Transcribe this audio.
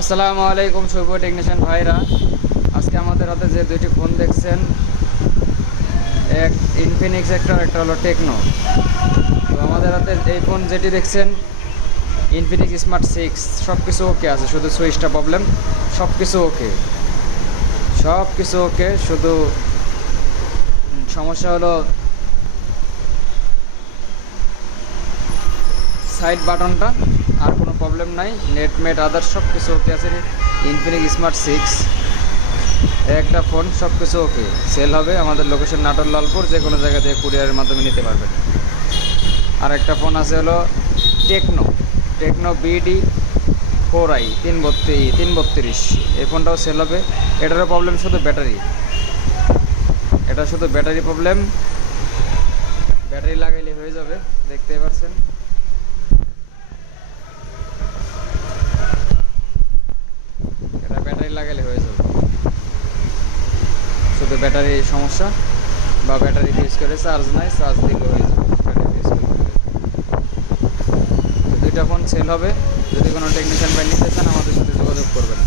আসসালামু আলাইকুম শুভ টেকনিশিয়ান ভাইরা। আজকে আমাদের হাতে যে দুইটি ফোন দেখছেন, এক ইনফিনিক্স একটা হলো টেকনো। তো আমাদের হাতে এই ফোন যেটি দেখছেন ইনফিনিক্স স্মার্ট 6, সব কিছু ওকে আছে, শুধু সুইচটা প্রবলেম। সব কিছু ওকে, সব কিছু ওকে, শুধু সমস্যা হলো সাইড বাটনটা। আর কোনো প্রবলেম নাই, নেট আদার সব কিছু ওকে আছে। ইনফিনিক্স স্মার্ট 6 একটা ফোন, সব কিছু ওকে। সেল হবে আমাদের লোকেশন নাটোর লালপুর, যে কোনো জায়গা থেকে কুরিয়ারের মাধ্যমে নিতে পারবেন। আর একটা ফোন আছে হলো টেকনো BD4i 332। এই ফোনটাও সেল হবে। এটারও প্রবলেম শুধু ব্যাটারি, এটা শুধু ব্যাটারি প্রবলেম। ব্যাটারি লাগাইলে হয়ে যাবে, দেখতেই পাচ্ছেন। এটা ব্যাটারি লাগাইলে হয়ে যাবে, শুধু ব্যাটারি সমস্যা, বা ব্যাটারি ফিউজ করে চার্জ নাই, চার্জ দিলে হয়ে যাবে। ব্যাটারি ফিউজ করলে হয়ে যাবে। তো দুইটা ফোন সেল হবে। যদি কোনো টেকনিশিয়ান ভাই নিতে চান আমাদের সাথে যোগাযোগ করবেন।